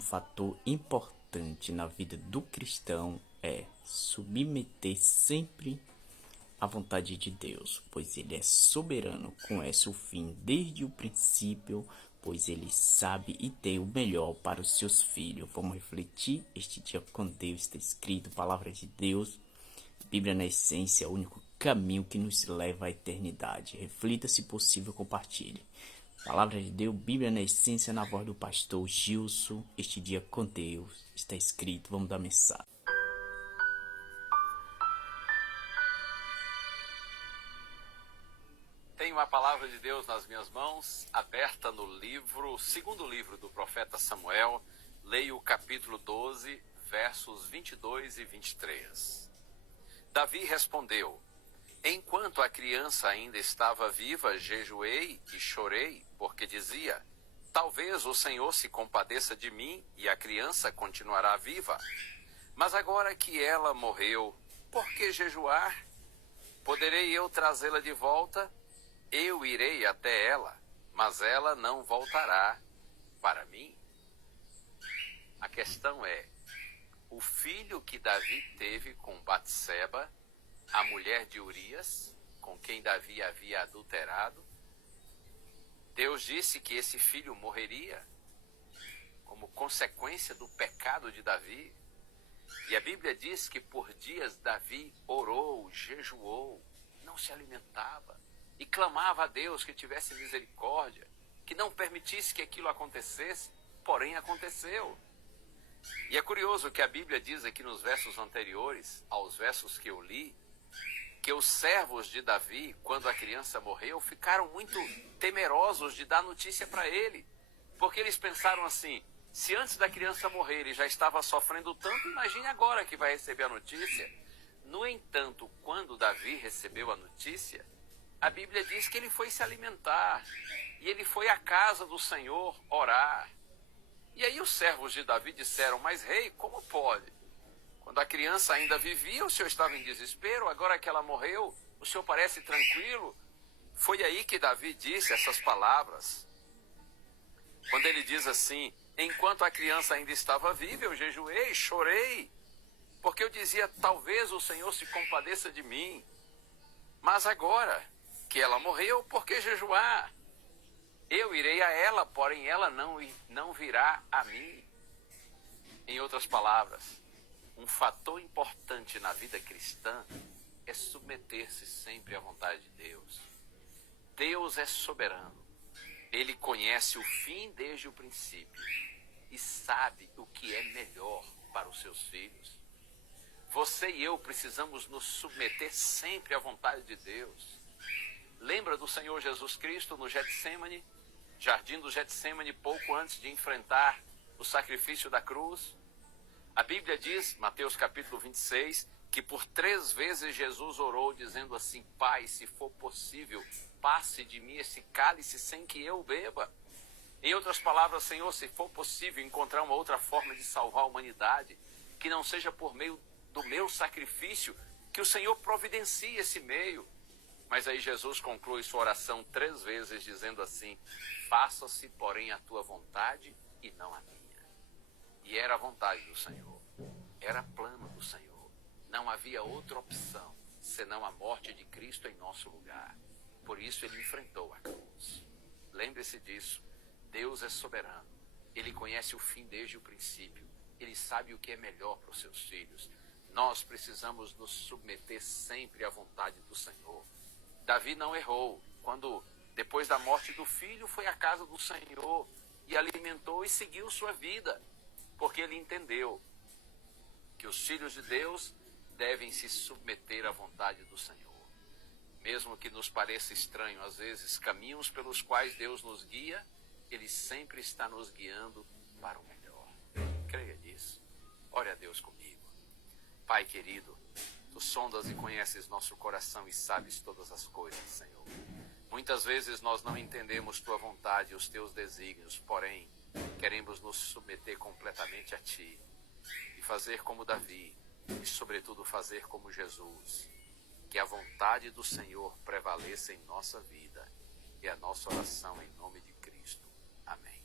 fator importante na vida do cristão é submeter sempre à vontade de Deus, pois Ele é soberano, conhece o fim desde o princípio, pois Ele sabe e tem o melhor para os seus filhos. Vamos refletir este dia com Deus. Está escrito, palavra de Deus, Bíblia na essência, é o único caminho que nos leva à eternidade. Reflita, se possível, compartilhe. Palavra de Deus, Bíblia na essência, na voz do pastor Gilson. Este dia com Deus está escrito. Vamos dar mensagem. Tenho a palavra de Deus nas minhas mãos, aberta no segundo livro do profeta Samuel. Leio o capítulo 12, versos 22 e 23. Davi respondeu: enquanto a criança ainda estava viva, jejuei e chorei, porque dizia: talvez o Senhor se compadeça de mim e a criança continuará viva. Mas agora que ela morreu, por que jejuar? Poderei eu trazê-la de volta? Eu irei até ela, mas ela não voltará para mim. A questão é, o filho que Davi teve com Batseba, a mulher de Urias, com quem Davi havia adulterado, Deus disse que esse filho morreria como consequência do pecado de Davi. E a Bíblia diz que por dias Davi orou, jejuou, não se alimentava e clamava a Deus que tivesse misericórdia, que não permitisse que aquilo acontecesse, porém aconteceu. E é curioso que a Bíblia diz aqui nos versos anteriores, aos versos que eu li, que os servos de Davi, quando a criança morreu, ficaram muito temerosos de dar notícia para ele, porque eles pensaram assim: se antes da criança morrer ele já estava sofrendo tanto, imagine agora que vai receber a notícia. No entanto, quando Davi recebeu a notícia, a Bíblia diz que ele foi se alimentar e ele foi à casa do Senhor orar. E aí os servos de Davi disseram: mas rei, como pode? Quando a criança ainda vivia, o senhor estava em desespero, agora que ela morreu, o senhor parece tranquilo. Foi aí que Davi disse essas palavras. Quando ele diz assim: enquanto a criança ainda estava viva, eu jejuei, chorei, porque eu dizia: talvez o Senhor se compadeça de mim. Mas agora que ela morreu, por que jejuar? Eu irei a ela, porém ela não virá a mim. Em outras palavras, um fator importante na vida cristã é submeter-se sempre à vontade de Deus. Deus é soberano. Ele conhece o fim desde o princípio e sabe o que é melhor para os seus filhos. Você e eu precisamos nos submeter sempre à vontade de Deus. Lembra do Senhor Jesus Cristo no Getsêmani, jardim do Getsêmani, pouco antes de enfrentar o sacrifício da cruz? A Bíblia diz, Mateus capítulo 26, que por 3 vezes Jesus orou dizendo assim: Pai, se for possível, passe de mim esse cálice sem que eu beba. Em outras palavras, Senhor, se for possível encontrar uma outra forma de salvar a humanidade, que não seja por meio do meu sacrifício, que o Senhor providencie esse meio. Mas aí Jesus conclui sua oração 3 vezes dizendo assim: faça-se, porém, a tua vontade e não a minha. E era a vontade do Senhor, era plano do Senhor. Não havia outra opção senão a morte de Cristo em nosso lugar. Por isso ele enfrentou a cruz. Lembre-se disso. Deus é soberano. Ele conhece o fim desde o princípio. Ele sabe o que é melhor para os seus filhos. Nós precisamos nos submeter sempre à vontade do Senhor. Davi não errou quando, depois da morte do filho, foi à casa do Senhor e alimentou e seguiu sua vida, porque ele entendeu que os filhos de Deus devem se submeter à vontade do Senhor. Mesmo que nos pareça estranho, às vezes, caminhos pelos quais Deus nos guia, Ele sempre está nos guiando para o melhor. Creia nisso. Ore a Deus comigo. Pai querido, Tu sondas e conheces nosso coração e sabes todas as coisas, Senhor. Muitas vezes nós não entendemos Tua vontade e os Teus desígnios, porém, queremos nos submeter completamente a Ti e fazer como Davi e, sobretudo, fazer como Jesus. Que a vontade do Senhor prevaleça em nossa vida. E a nossa oração em nome de Cristo. Amém.